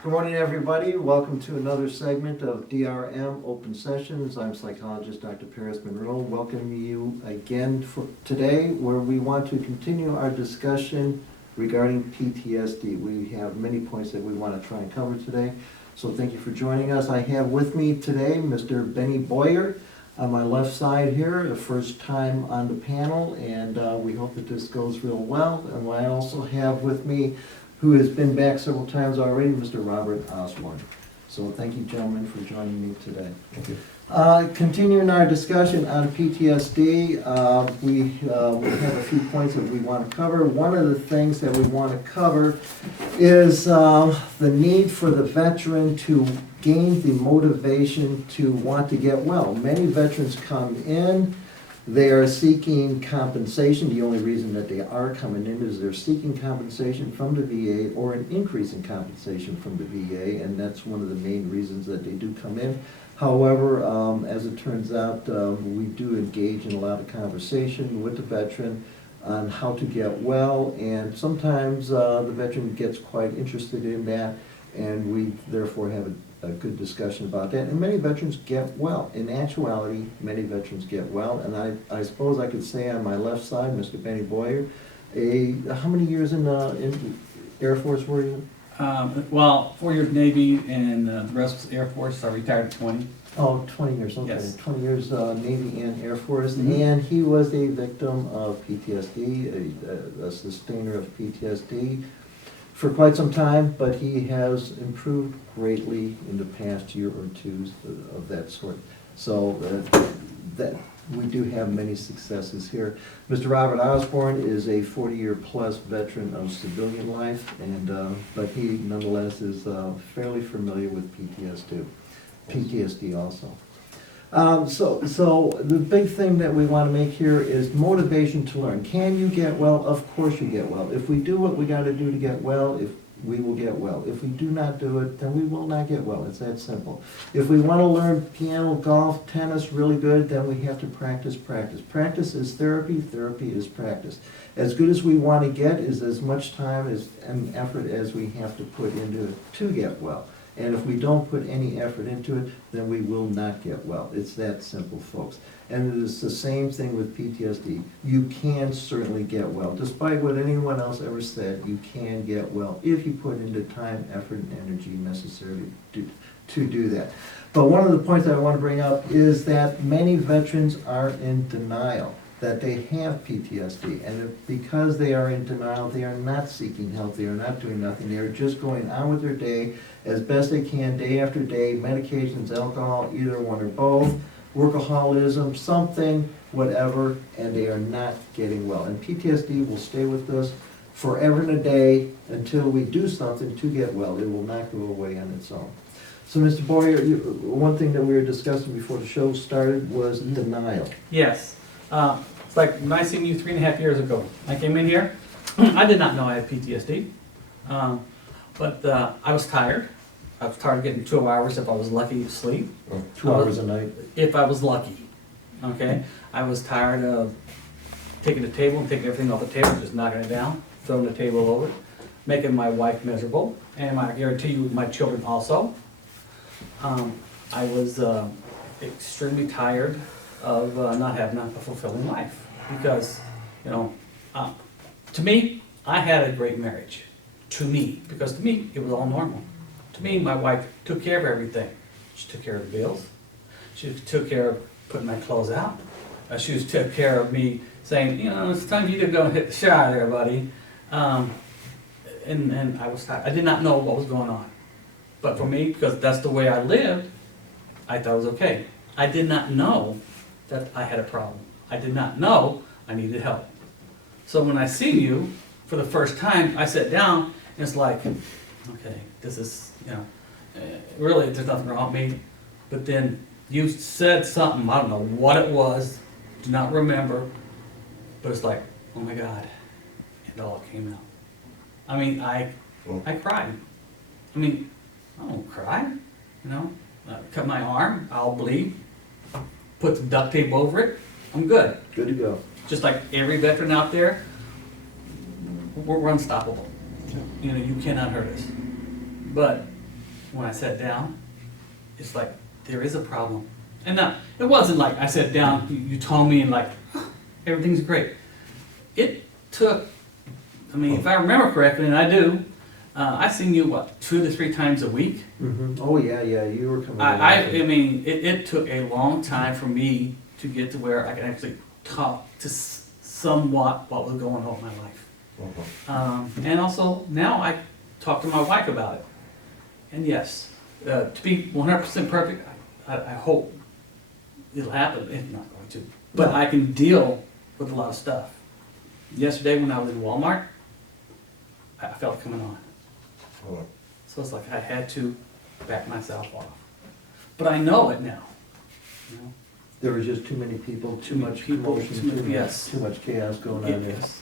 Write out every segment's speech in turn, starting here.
Good morning, everybody. Welcome to another segment of DRM Open Sessions. I'm psychologist Dr. Paris Monroe, welcoming you again for today, where we want to continue our discussion regarding PTSD. We have many points that we want to try and cover today, so thank you for joining us. I have with me today Mr. Benny Boyer on my left side here, the first time on the panel, and we hope that this goes real well. And I also have with me, who has been back several times already, Mr. Robert Osborne. So thank you, gentlemen, for joining me today. Thank you. Continuing our discussion on PTSD, we have a few points that we want to cover. One of the things that we want to cover is the need for the veteran to gain the motivation to want to get well. Many veterans come in, they are seeking compensation. The only reason that they are coming in is they're seeking compensation from the VA or an increase in compensation from the VA, and that's one of the main reasons that they do come in. However, as it turns out, we do engage in a lot of conversation with the veteran on how to get well, and sometimes the veteran gets quite interested in that, and we therefore have a good discussion about that. And many veterans get well. In actuality, many veterans get well, and I suppose I could say on my left side, Mr. Benny Boyer, how many years in Air Force were you? Well, 4 years Navy and the rest was Air Force. I retired at 20. Oh, 20 years, okay. Yes. 20 years Navy and Air Force. Mhm. And he was a victim of PTSD, a sustainer of PTSD for quite some time, but he has improved greatly in the past year or two of that sort. So that we do have many successes here. Mr. Robert Osborne is a 40-year plus veteran of civilian life, and but he nonetheless is fairly familiar with PTSD also. So the big thing that we want to make here is motivation to learn. Can you get well? Of course you get well. If we do what we got to do to get well, we will get well. If we do not do it, then we will not get well. It's that simple. If we want to learn piano, golf, tennis really good, then we have to practice. Practice is therapy. Therapy is practice. As good as we want to get is as much time and effort as we have to put into it to get well. And if we don't put any effort into it, then we will not get well. It's that simple, folks. And it is the same thing with PTSD. You can certainly get well. Despite what anyone else ever said, you can get well if you put into time, effort, and energy necessary to do that. But one of the points I want to bring up is that many veterans are in denial that they have PTSD, and because they are in denial, they are not seeking help, they are not doing nothing, they are just going on with their day as best they can, day after day, medications, alcohol, either one or both, workaholism, something, whatever, and they are not getting well. And PTSD will stay with us forever and a day until we do something to get well. It will not go away on its own. So, Mr. Boyer, one thing that we were discussing before the show started was denial. Yes. It's like when I seen you 3.5 years ago. I came in here. I did not know I had PTSD. But I was tired. I was tired of getting 2 hours if I was lucky to sleep. 2 hours a night. If I was lucky. Okay? I was tired of taking the table and taking everything off the table, just knocking it down, throwing the table over, making my wife miserable, and I guarantee you my children also. I was extremely tired of not having a fulfilling life because, you know, to me, I had a great marriage. To me, because to me, it was all normal. To me, my wife took care of everything. She took care of the bills. She took care of putting my clothes out. She took care of me saying, you know, it's time for you to go and hit the shower there, buddy. And I was tired. I did not know what was going on. But for me, because that's the way I lived, I thought it was okay. I did not know that I had a problem. I did not know I needed help. So when I seen you for the first time, I sat down and it's like, okay, this is, you know, really there's nothing wrong with me. But then you said something, I don't know what it was, do not remember, but it's like, oh my God, it all came out. I mean, I cried. I mean, I don't cry, you know. Cut my arm, I'll bleed. Put some duct tape over it, I'm good. Good to go. Just like every veteran out there, we're unstoppable. You know, you cannot hurt us. But when I sat down, it's like, there is a problem. And now, it wasn't like I sat down, you told me, and like, everything's great. It took, I mean, if I remember correctly, and I do, I seen you, what, 2 to 3 times a week? Oh, yeah, you were coming. I mean, it took a long time for me to get to where I could actually talk to somewhat what was going on in my life. And also, now I talk to my wife about it. And yes, to be 100% perfect, I hope it'll happen. It's not going to. But I can deal with a lot of stuff. Yesterday when I was in Walmart, I felt it coming on. So it's like I had to back myself off. But I know it now. You know? There was just too many people, too much people, commotion, yes. too much chaos going on there. Yes.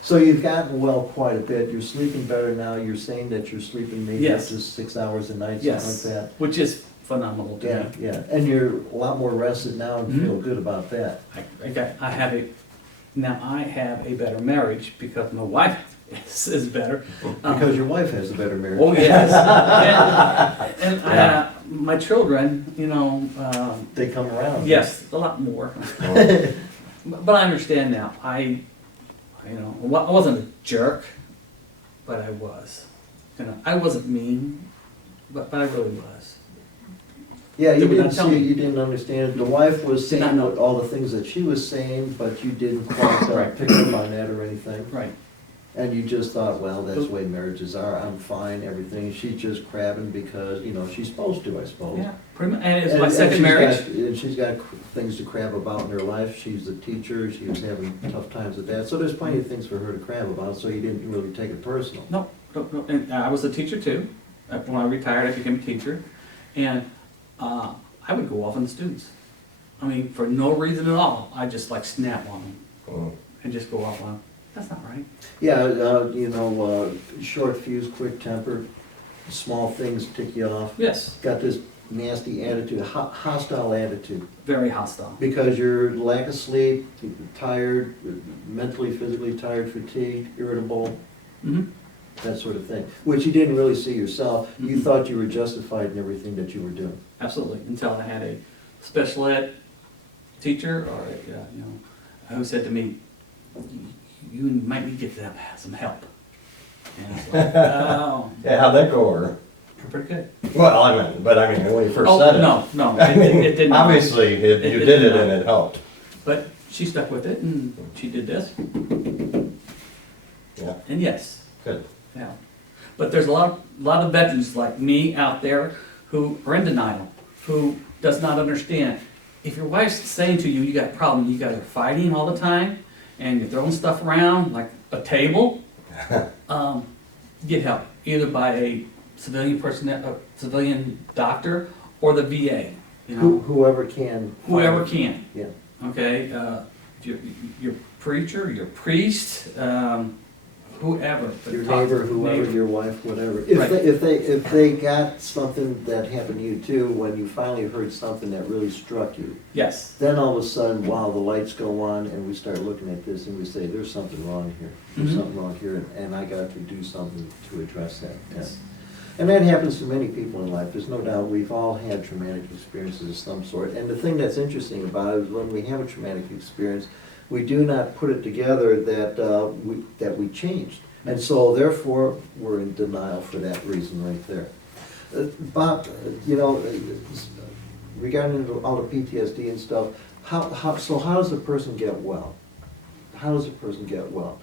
So you've gotten well quite a bit. You're sleeping better now. You're saying that you're sleeping maybe up Yes. to 6 hours a night, Yes. something like that. Which is phenomenal to Yeah, me. yeah. And you're a lot more rested now and feel good about that. I have a better marriage because my wife is better. Because your wife has a better marriage. Oh, yes. And my children, you know, They come around. yes, a lot more. But I understand now. You know, I wasn't a jerk, but I was. You know, I wasn't mean, but I really was. Yeah, you They would not didn't tell see it, me. you didn't understand. The wife was Did not saying know. what, all the things that she was saying, but you didn't quite Right. pick up on that or anything. Right. And you just thought, well, that's the way marriages are, I'm fine, everything. She's just crabbing because, you know, she's supposed to, I suppose. Yeah, pretty much. And it's And- my and second she's marriage. And she's got things to crab about in her life. She's a teacher, she was having tough times with that. So there's plenty of things for her to crab about, so you didn't really take it personal. No. And I was a teacher too. When I retired, I became a teacher. And I would go off on the students. I mean, for no reason at all. I just like snap on them and just go off on them. That's not right. Yeah, you know, short fuse, quick temper, small things tick you off. Yes, Got this nasty attitude, hostile attitude. very hostile. Because you're lack of sleep, tired, mentally, physically tired, fatigued, irritable, Hmm. that sort of thing. Which you didn't really see yourself. You Mhm. thought you were justified in everything that you were doing. Absolutely. Until I had a special ed teacher or you know, who said to me, you might need to get them some help. And it's like, oh, Yeah, how'd that go over? pretty good. Well, I mean, when you first Oh, said it. no, I mean, it did not. obviously, you It did did it not. and it helped. But she stuck with it and she did this. Yeah, And yes, good. yeah. But there's a lot of veterans like me out there who are in denial, who does not understand. If your wife's saying to you, you got a problem, you guys are fighting all the time, and you're throwing stuff around like a table, get help, either by a civilian person, a civilian doctor, or the VA, you know, Whoever can. whoever can. Yeah. Okay, your preacher, your priest, whoever. but Your talk to neighbor, the whoever, neighbor. your wife, whatever. Right. If they got something that happened to you too, when you finally heard something that really struck you, Yes, then all of a sudden, wow, the lights go on and we start looking at this and we say, there's something wrong here. There's Mhm. something wrong here and I got to do something to address that. yes, And that happens to many people in life. There's no doubt we've all had traumatic experiences of some sort. And the thing that's interesting about it is when we have a traumatic experience, we do not put it together that we changed. And so therefore, we're in denial for that reason right there. Bob, you know, regarding all the PTSD and stuff, how does a person get well? How does a person get well?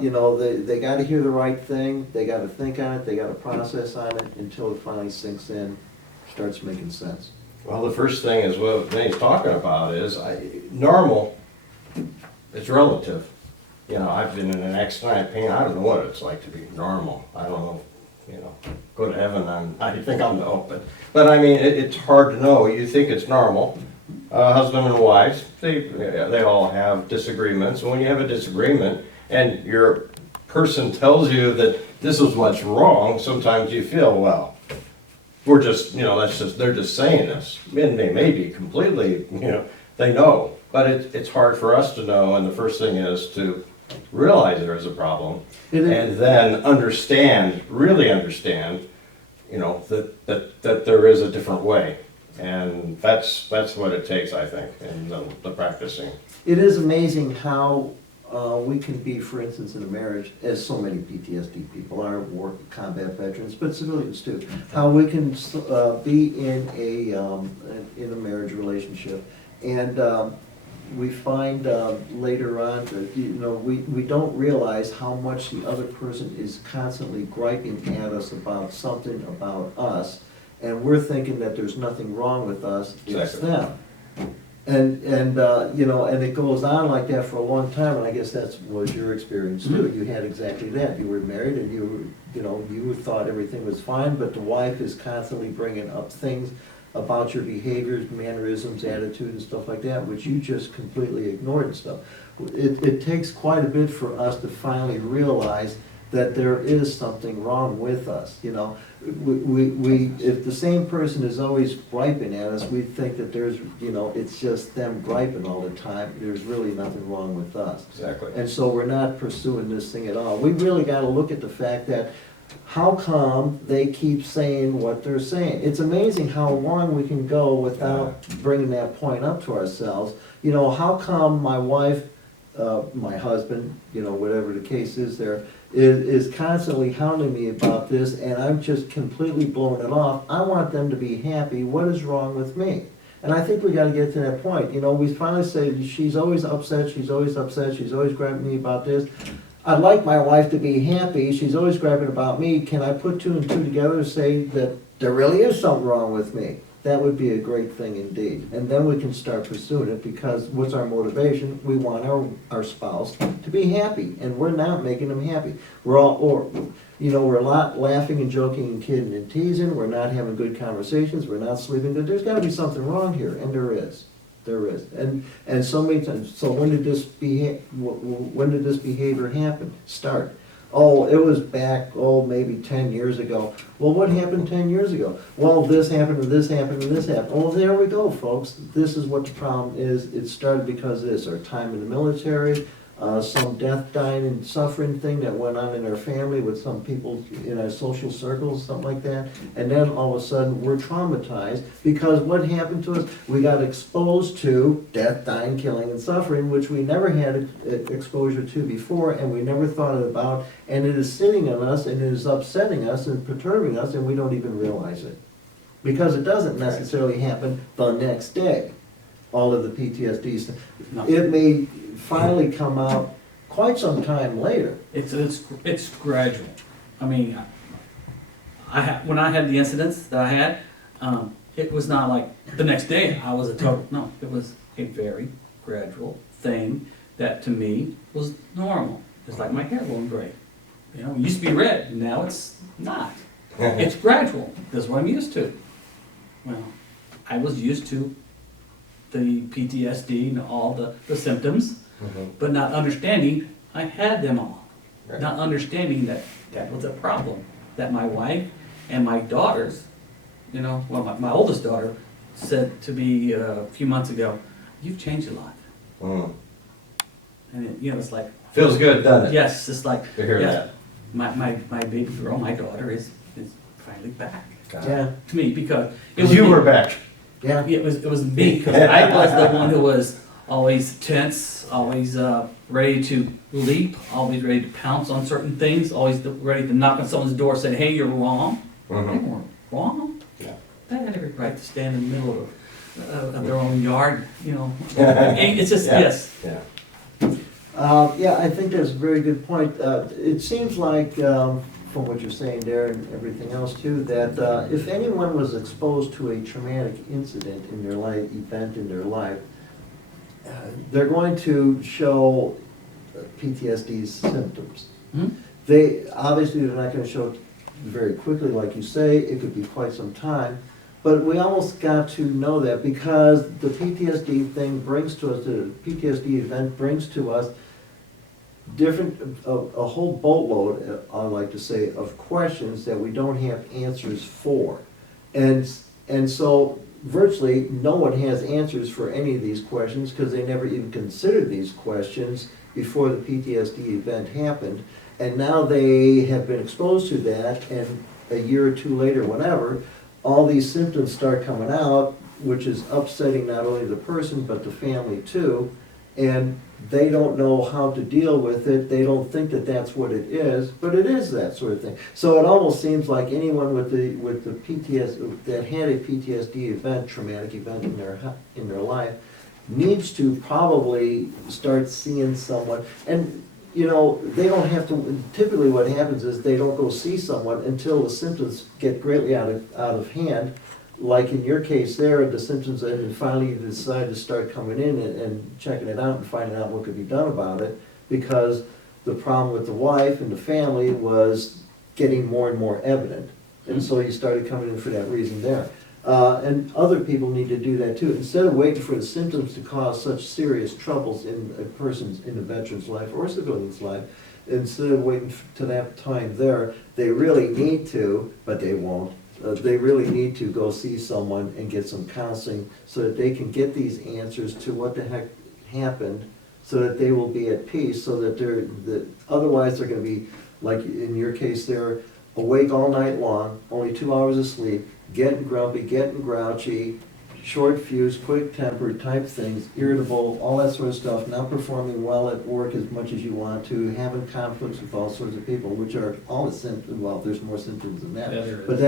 You know, they gotta hear the right thing, they gotta think on it, they gotta process on it until it finally sinks in, starts making sense. Well, the first thing is what Vinny's talking about is, normal, it's relative. You know, I've been in an accident, I don't know what it's like to be normal. I don't know, you know, go to heaven, I think I'll know, but I mean, it's hard to know. You think it's normal. Husband and wives, they all have disagreements. And when you have a disagreement and your person tells you that this is what's wrong, sometimes you feel, well, we're just, you know, they're just saying this. And they may be completely, you know, they know. But it's hard for us to know, and the first thing is to realize there is a problem, and then understand, really understand you know, that there is a different way. And that's what it takes, I think, in the practicing. It is amazing how we can be, for instance, in a marriage, as so many PTSD people are, war combat veterans, but civilians too, how we can be in a marriage relationship, and we find later on that, you know, we don't realize how much the other person is constantly griping at us about something about us, and we're thinking that there's nothing wrong with us, it's Exactly. them. And you know, and it goes on like that for a long time, and I guess that was your experience too. You had exactly that. You were married and you thought everything was fine, but the wife is constantly bringing up things about your behaviors, mannerisms, attitude, and stuff like that, which you just completely ignored and stuff. It takes quite a bit for us to finally realize that there is something wrong with us, you know. If the same person is always griping at us, we think that there's, you know, it's just them griping all the time. There's really nothing wrong with us. Exactly. And so we're not pursuing this thing at all. We really gotta look at the fact that how come they keep saying what they're saying? It's amazing how long we can go without bringing that point up to ourselves. You know, how come my wife, my husband, you know, whatever the case is there, is constantly hounding me about this, and I'm just completely blowing it off. I want them to be happy. What is wrong with me? And I think we gotta get to that point. You know, we finally say, she's always upset, she's always upset, she's always grabbing me about this. I'd like my wife to be happy, she's always grabbing about me. Can I put two and two together and say that there really is something wrong with me? That would be a great thing indeed. And then we can start pursuing it, because what's our motivation? We want our spouse to be happy, and we're not making them happy. We're a lot laughing and joking and kidding and teasing, we're not having good conversations, we're not sleeping good. There's gotta be something wrong here, and there is. There is. And so many times, so when did this behavior happen? Start. Oh, it was back, maybe 10 years ago. Well, what happened 10 years ago? Well, this happened, and this happened, and this happened. Oh, there we go, folks. This is what the problem is. It started because of this, our time in the military, some death, dying, and suffering thing that went on in our family with some people in our social circles, something like that. And then all of a sudden, we're traumatized because what happened to us? We got exposed to death, dying, killing, and suffering, which we never had exposure to before, and we never thought about. And it is sitting on us, and it is upsetting us and perturbing us, and we don't even realize it. Because it doesn't necessarily happen the next day, all of the PTSD stuff. No. It may finally come out quite some time later. It's gradual. I mean, when I had the incidents that I had, it was not like the next day I was a total, no, it was a very gradual thing that to me was normal. It's like my hair going gray. You know, it used to be red, now it's not. It's gradual, that's what I'm used to. Well, I was used to the PTSD and all the symptoms, but not understanding I had them all. Right. Not understanding that was a problem, that my wife and my daughters, you know, well, my oldest daughter said to me a few months ago, "You've changed a lot." Mm. And it, you know, it's like, Feels good, doesn't it? yes, it's like, To hear yes, that. my baby girl, my daughter is finally back Yeah, to me, because it Because was you me. were back. yeah. It was me, because I was the one who was always tense, always ready to leap, always ready to pounce on certain things, always ready to knock on someone's door and say, "Hey, you're wrong." They weren't wrong. Yeah. They had every right to stand in the middle of their own yard, you know. It's just, Yeah. yes. Yeah. Yeah, I think that's a very good point. It seems like, from what you're saying there and everything else too, that if anyone was exposed to a traumatic incident in their life, event in their life, they're going to show PTSD's symptoms. Hmm? Obviously, they're not gonna show it very quickly, like you say, it could be quite some time, but we almost got to know that, because the PTSD thing brings to us, the PTSD event brings to us a whole boatload, I like to say, of questions that we don't have answers for. And so virtually no one has answers for any of these questions, because they never even considered these questions before the PTSD event happened. And now they have been exposed to that, and a year or two later, whatever, all these symptoms start coming out, which is upsetting not only the person, but the family too. And they don't know how to deal with it, they don't think that that's what it is, but it is that sort of thing. So it almost seems like anyone with the PTSD, that had a PTSD event, traumatic event in their life, needs to probably start seeing someone. And, you know, they don't have to, typically what happens is they don't go see someone until the symptoms get greatly out of hand. Like in your case there, the symptoms, and finally you decide to start coming in and checking it out and finding out what could be done about it, because the problem with the wife and the family was getting more and more evident. And so you started coming in for that reason there. And other people need to do that too. Instead of waiting for the symptoms to cause such serious troubles in a veteran's life or a civilian's life, instead of waiting to that time there, they really need to, but they won't. They really need to go see someone and get some counseling so that they can get these answers to what the heck happened, so that they will be at peace, so that otherwise they're gonna be, like in your case there, awake all night long, only 2 hours of sleep, getting grumpy, getting grouchy, short fuse, quick tempered type things, irritable, all that sort of stuff, not performing well at work as much as you want to, having conflicts with all sorts of people, which are all the symptoms. Well, there's more symptoms than that, Yeah, there is. but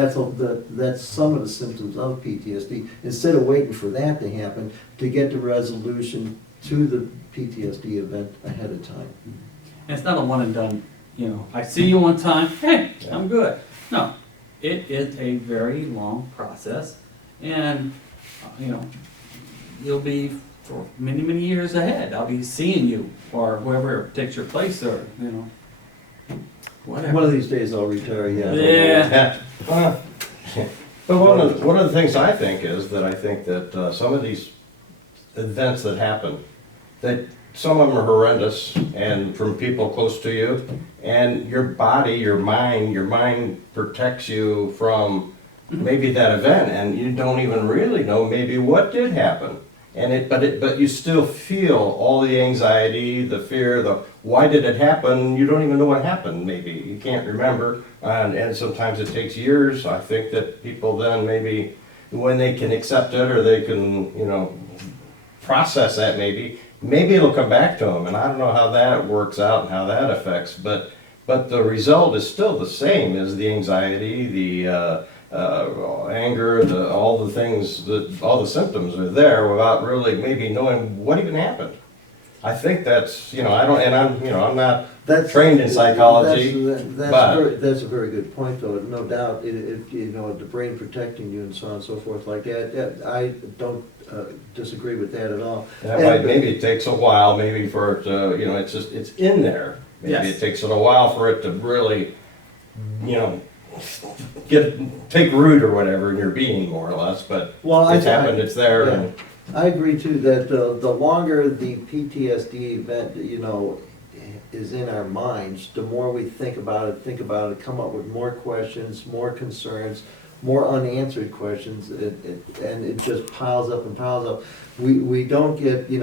that's some of the symptoms of PTSD. Instead of waiting for that to happen, to get the resolution to the PTSD event ahead of time. And it's not a one and done, you know, I see you one time, hey, I'm good. No, it is a very long process, and, you know, you'll be for many, many years ahead. I'll be seeing you, or whoever takes your place, or, you know, whatever. One of these days I'll retire, yeah. Yeah. Well, but one of the things I think is that I think that some of these events that happen, that some of them are horrendous and from people close to you, and your body, your mind protects you from maybe that event, and you don't even really know maybe what did happen. And but you still feel all the anxiety, the fear, the why did it happen? You don't even know what happened. Maybe you can't remember, and sometimes it takes years. I think that people then maybe when they can accept it or they can, you know, process that, maybe it'll come back to them. And I don't know how that works out and how that affects, but the result is still the same as the anxiety, the anger, all the things, all the symptoms are there without really maybe knowing what even happened. I think that's, you know, I'm not trained in psychology, That's a very good point, though, no doubt, you know, the brain protecting you and so on and so forth like that, I don't disagree with that at all. Maybe it takes a while, maybe for it to, you know, it's in there. Maybe Yes. it takes it a while for it to really, you know, take root or whatever in your being, more or less, but it's happened, it's there. Yeah. And I agree too, that the longer the PTSD event, you know, is in our minds, the more we think about it, come up with more questions, more concerns, more unanswered questions, and it just piles up and piles up. We don't get, we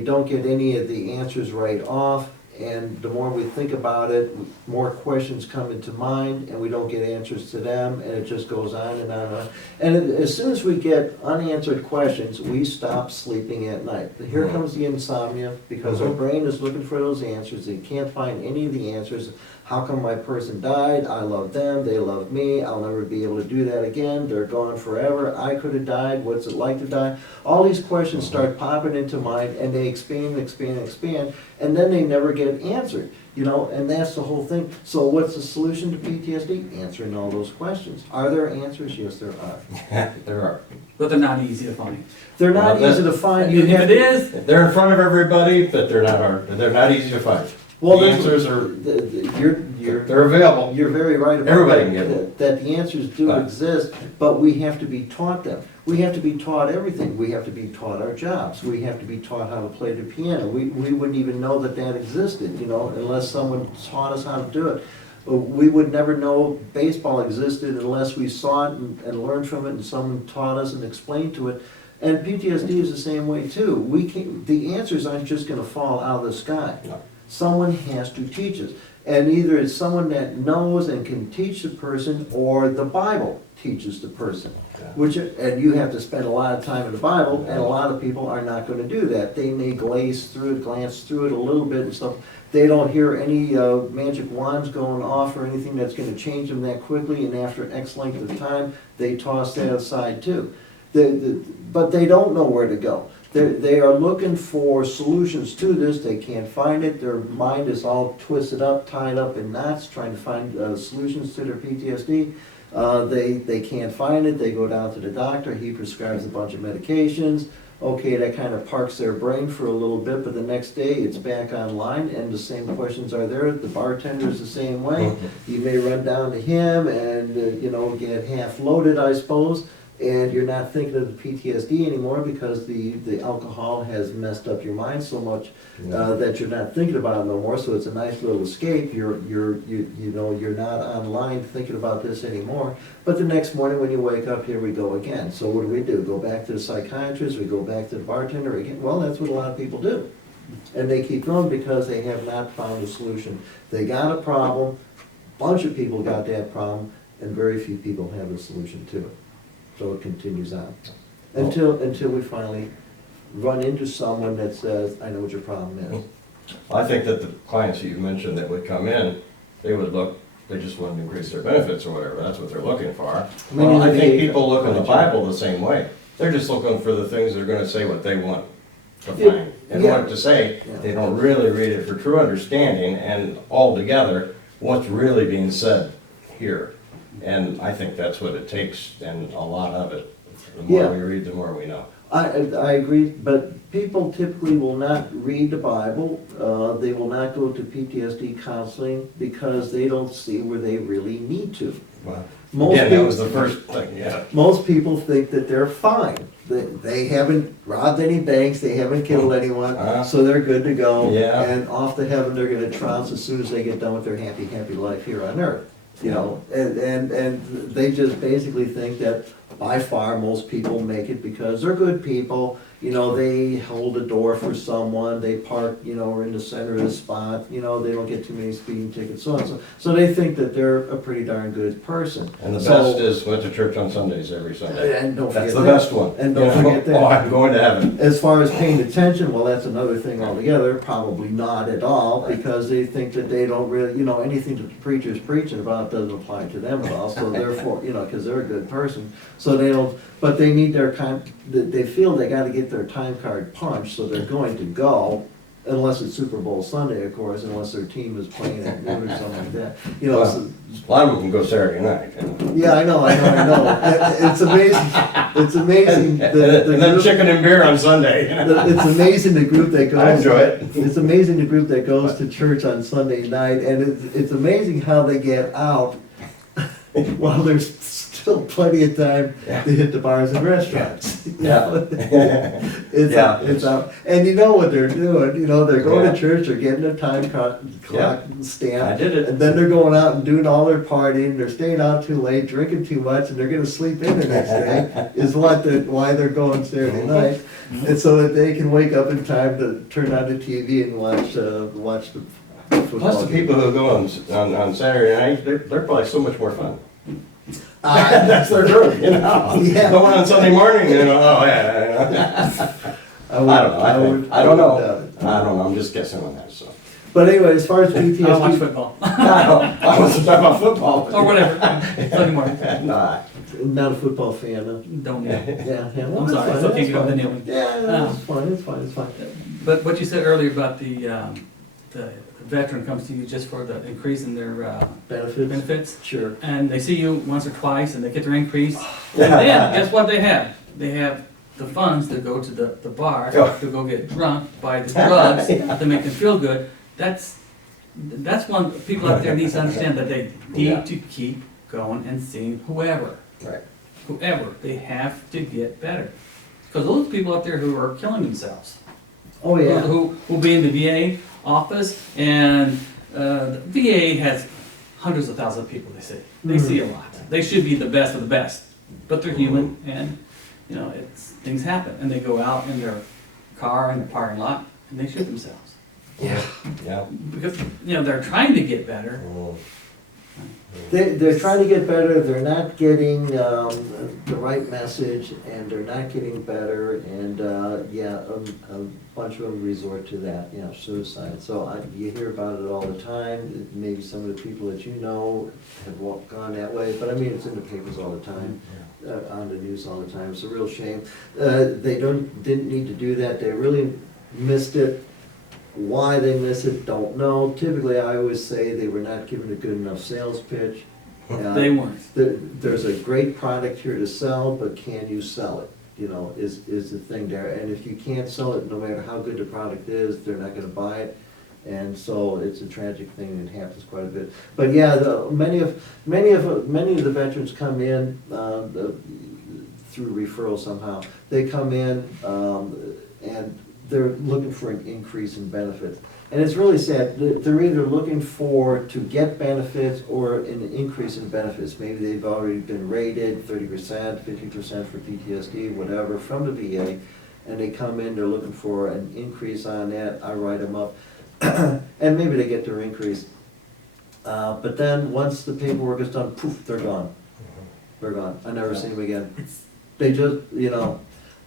don't get any of the answers right off, and the more we think about it, more questions come into mind, and we don't get answers to them, and it just goes on and on and on. And as soon as we get unanswered questions, we stop sleeping at night. Here comes the insomnia, because our brain is looking for those answers, and can't find any of the answers. How come my person died? I love them, they love me, I'll never be able to do that again, they're gone forever, I could have died, what's it like to die? All these questions start popping into mind, and they expand, and then they never get answered, you know, and that's the whole thing. So what's the solution to PTSD? Answering all those questions. Are there answers? Yes, there are. there are. But they're not easy to find. They're not Well, easy to find. If it is, They're in front of everybody, but they're not hard. They're not easy to find. Well, The that's- answers are, They're available. You're very right about Everybody that, can get them. that the answers do But- exist, but we have to be taught them. We have to be taught everything. We have to be taught our jobs. We have to be taught how to play the piano. We wouldn't even know that existed, you know, unless someone taught us how to do it. We would never know baseball existed unless we saw it and learned from it, and someone taught us and explained to it. And PTSD is the same way too. The answers aren't just gonna fall out of the sky. No. Someone has to teach us. And either it's someone that knows and can teach the person, or the Bible teaches the person. Yeah. Which, and you have to spend a lot of time in the Bible, and a lot of people are not gonna do that. They may glance through it a little bit and stuff. They don't hear any magic wands going off or anything that's gonna change them that quickly, and after X length of time, they toss that aside too. But they don't know where to go. They are looking for solutions to this, they can't find it, their mind is all twisted up, tied up in knots, trying to find solutions to their PTSD. They can't find it, they go down to the doctor, he prescribes a bunch of medications. Okay, that kind of parks their brain for a little bit, but the next day it's back online and the same questions are there. The bartender is the same way. You may run down to him and, get half loaded, I suppose. And you're not thinking of the PTSD anymore because the alcohol has messed up your mind so much that you're not thinking about it no more. So it's a nice little escape. You're not online thinking about this anymore. But the next morning when you wake up, here we go again. So what do? Go back to the psychiatrist, we go back to the bartender again. Well, that's what a lot of people do. And they keep going because they have not found a solution. They got a problem, bunch of people got that problem, and very few people have a solution to it. So it continues on, until we finally run into someone that says, I know what your problem is. I think that the clients that you mentioned that would come in, they just want to increase their benefits or whatever, that's what they're looking for. Well, I think people look in the Bible the same way. They're just looking for the things that are gonna say what they want to find. And what to say, they don't really read it for true understanding and altogether, what's really being said here. And I think that's what it takes, and a lot of it. The more we read, the more we know. I agree, but people typically will not read the Bible. They will not go to PTSD counseling because they don't see where they really need to. Well, Most that was the first thing, yeah. Most people think that they're fine. They haven't robbed any banks, they haven't killed anyone, so they're good to go. Yeah. And off to heaven they're gonna trounce as soon as they get done with their happy, happy life here on earth. And they just basically think that by far most people make it because they're good people. They hold a door for someone, they park, or in the center of the spot, they don't get too many speeding tickets, so on. So they think that they're a pretty darn good person. And the best is went to church on Sundays every Sunday. And don't forget that's the that. best one. And don't forget that. Oh, I'm going to heaven. As far as paying attention, well, that's another thing altogether, probably not at all, because they think that they don't really, anything that the preacher's preaching about doesn't apply to them at all, so therefore, because they're a good person, so they don't, but they need their they feel they gotta get their time card punched, so they're going to go, unless it's Super Bowl Sunday, of course, unless their team is playing at noon or something like that, Well, so, a lot of them go Saturday night. yeah, I know. It's amazing, it's amazing. And then chicken and beer on Sunday. It's amazing the group that goes. I enjoy it. It's amazing the group that goes to church on Sunday night, and it's amazing how they get out while there's still plenty of time to hit the bars and restaurants. It's out, and you know what they're doing. They're going to church, they're getting their time clock stamped. I did it. And then they're going out and doing all their partying. They're staying out too late, drinking too much, and they're going to sleep in the next day. Is why they're going Saturday night, and so that they can wake up in time to turn on the TV and watch the football. Plus the people who go on Saturday night, they're probably so much more fun. That's their group, Yeah. The one on Sunday morning, oh yeah. I don't know. I'm just guessing on that, so. But anyway, as far as PTSD. I watch football. I wasn't talking about football. Or whatever, Sunday morning. Nah. Not a football fan, huh? Don't know. Yeah. I'm sorry, I still can't get over the kneeling. Yeah, it's fine. But what you said earlier about the veteran comes to you just for the increase in their benefits, Sure. and they see you once or twice, and they get their increase, and then, guess what they have? They have the funds to go to the bar, to go get drunk, buy the drugs, to make them feel good. That's one, people out there need to understand that they need to keep going and seeing whoever. Right. Whoever, they have to get better. Because those people out there who are killing themselves. Oh, yeah. Who will be in the VA office, and the VA has hundreds of thousands of people they see. They see a lot. They should be the best of the best, but they're human, and things happen, and they go out in their car in the parking lot and they shoot themselves. Yeah. Yeah. Because, they're trying to get better. Mm. They're trying to get better, they're not getting the right message, and they're not getting better, and, a bunch of them resort to that, suicide. So you hear about it all the time, maybe some of the people that you know have gone that way, but I mean, it's in the papers all the time, on the news all the time, it's a real shame. They didn't need to do that, they really missed it. Why they miss it, don't know. Typically, I always say they were not given a good enough sales pitch. They weren't. There's a great product here to sell, but can you sell it? Is the thing there. And if you can't sell it, no matter how good the product is, they're not gonna buy it. And so it's a tragic thing, it happens quite a bit. But yeah, many of the veterans come in through referral somehow. They come in and they're looking for an increase in benefits. And it's really sad, they're either looking to get benefits or an increase in benefits. Maybe they've already been rated 30%, 50% for PTSD, whatever, from the VA, and they come in, they're looking for an increase on that, I write them up, and maybe they get their increase. But then, once the paperwork is done, poof, they're gone. They're gone, I never see them again. They just,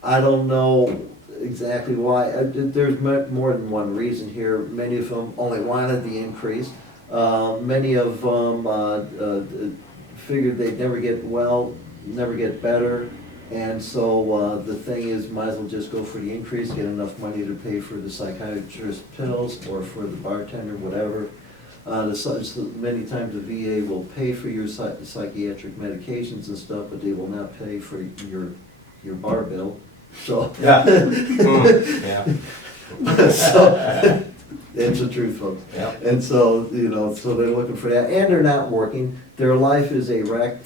I don't know exactly why. There's more than one reason here. Many of them only wanted the increase. Many of them figured they'd never get well, never get better. And so the thing is, might as well just go for the increase, get enough money to pay for the psychiatrist pills or for the bartender, whatever. Many times the VA will pay for your psychiatric medications and stuff, but they will not pay for your bar bill. So. Yeah. Yeah. So, it's the truth, folks. Yeah. And so, so they're looking for that, and they're not working, their life is a wreck.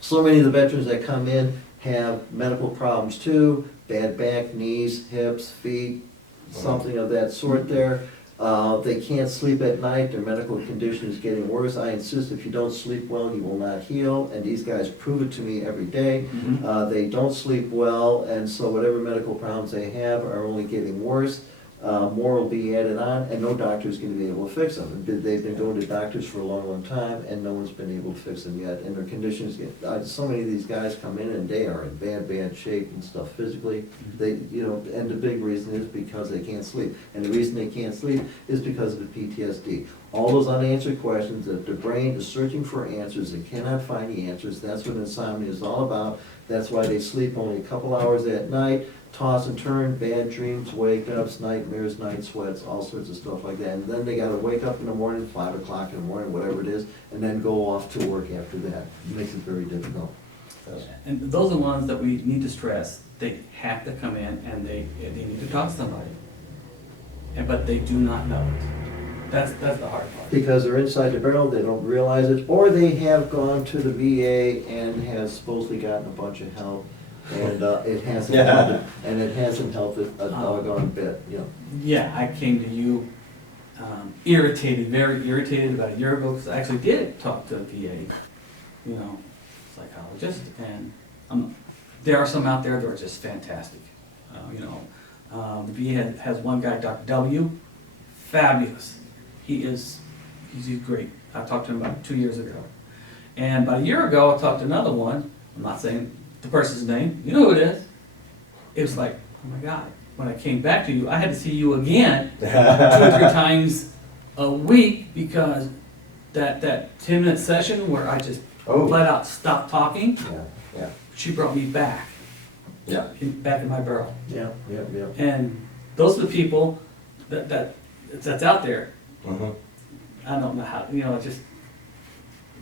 So many of the veterans that come in have medical problems too, bad back, knees, hips, feet, something of that sort there. They can't sleep at night, their medical condition is getting worse. I insist if you don't sleep well, you will not heal, and these guys prove it to me every day. They don't sleep well, and so whatever medical problems they have are only getting worse. More will be added on, and no doctor is going to be able to fix them. They've been going to doctors for a long, long time, and no one's been able to fix them yet. And their conditions so many of these guys come in and they are in bad, bad shape and stuff physically. They, and the big reason is because they can't sleep. And the reason they can't sleep is because of the PTSD. All those unanswered questions that the brain is searching for answers and cannot find the answers. That's what insomnia is all about. That's why they sleep only a couple hours at night. Toss and turn, bad dreams, wake-ups, nightmares, night sweats, all sorts of stuff like that. And then they gotta wake up in the morning, 5 o'clock in the morning, whatever it is, and then go off to work after that. It makes it very difficult. And those are the ones that we need to stress. They have to come in and they need to talk to somebody. But they do not know it. That's the hard part. Because they're inside the barrel, they don't realize it, or they have gone to the VA and have supposedly gotten a bunch of help. And it hasn't helped, and it hasn't helped a doggone bit, Yeah, I came to you very irritated about a year ago, because I actually did talk to a VA, psychologist, and there are some out there that are just fantastic. The VA has one guy, Dr. W, fabulous. He's great. I talked to him about 2 years ago. And about a year ago, I talked to another one, I'm not saying the person's name, you know who it is. It was like, oh my God, when I came back to you, I had to see you again 2 or 3 times a week, because that 10-minute session where I just flat out stopped talking, Yeah. she brought me back. Yeah. Back in my barrel. Yeah. And those are the people that's out there. Mm-hmm. I don't know how, just,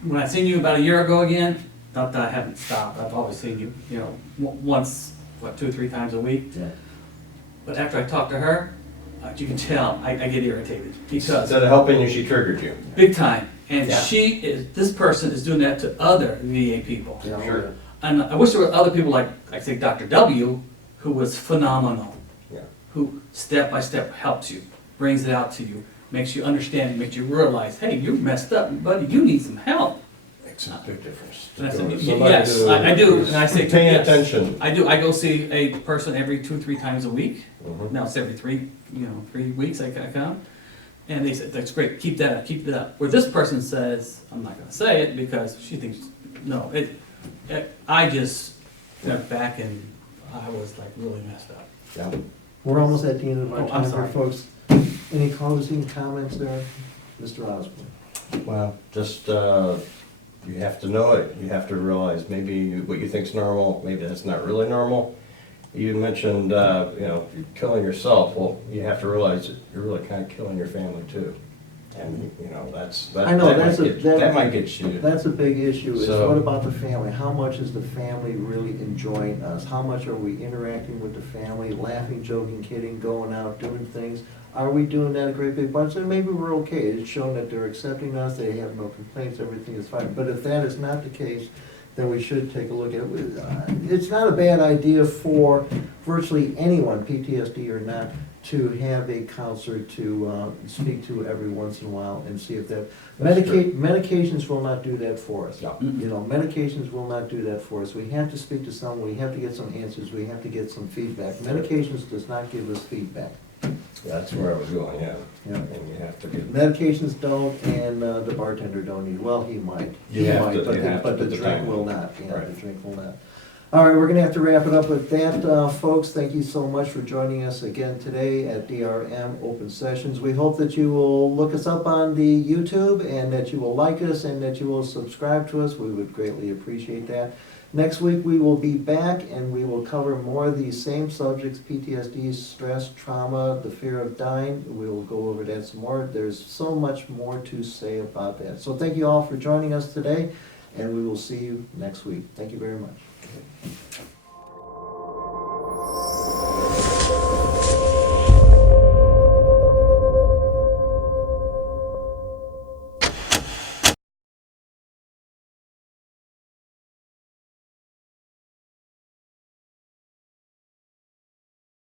when I seen you about a year ago again, not that I haven't stopped, I've always seen you, once, 2 or 3 times a week. Yeah. But after I talk to her, you can tell, I get irritated, because, Instead of helping you, she triggered you. big time. And Yeah. this person is doing that to other VA people. Yeah, Sure. And I wish there were other people like say Dr. W, who was phenomenal. Yeah. Who step by step helps you, brings it out to you, makes you understand, makes you realize, hey, you're messed up, buddy, you need some help. Makes a big difference. And I To said, go to "Y- somebody yes, who I do," is and I say, paying "Yes." attention. I do, I go see a person every 2-3 times a week. Mhm. Now it's every 3 weeks I come. And they said, "That's great, keep that up, keep it up." Where this person says, I'm not gonna say it because she thinks, no, I just went back and I was like really messed up. Yeah. We're almost at the end of our Oh, I'm time here, sorry. folks. Any closing comments there, Mr. Osborne? Well, just, you have to know it, you have to realize maybe what you think's normal, maybe that's not really normal. You mentioned, you're killing yourself, well, you have to realize that you're really kind of killing your family too. And, I know, that might get you. That's a big issue, is So- what about the family? How much is the family really enjoying us? How much are we interacting with the family, laughing, joking, kidding, going out, doing things? Are we doing that a great big bunch? And maybe we're okay, it's shown that they're accepting us, they have no complaints, everything is fine. But if that is not the case, then we should take a look at it. It's not a bad idea for virtually anyone, PTSD or not, to have a counselor to speak to every once in a while and see if that, That's true. medications will not do that for us. No. You know, medications will not do that for us. We have to speak to someone, we have to get some answers, we have to get some feedback. Medications does not give us feedback. That's where I was going, yeah. Yeah. And you have to get. Medications don't, and the bartender don't need, well, he might. You He have might, to- but you the- have to but the put the drink time will in. not, yeah, Right. the drink will not. All right, we're gonna have to wrap it up with that, folks. Thank you so much for joining us again today at DRM Open Sessions. We hope that you will look us up on the YouTube and that you will like us and that you will subscribe to us. We would greatly appreciate that. Next week, we will be back and we will cover more of these same subjects, PTSD, stress, trauma, the fear of dying. We will go over that some more. There's so much more to say about that. So thank you all for joining us today, and we will see you next week. Thank you very much.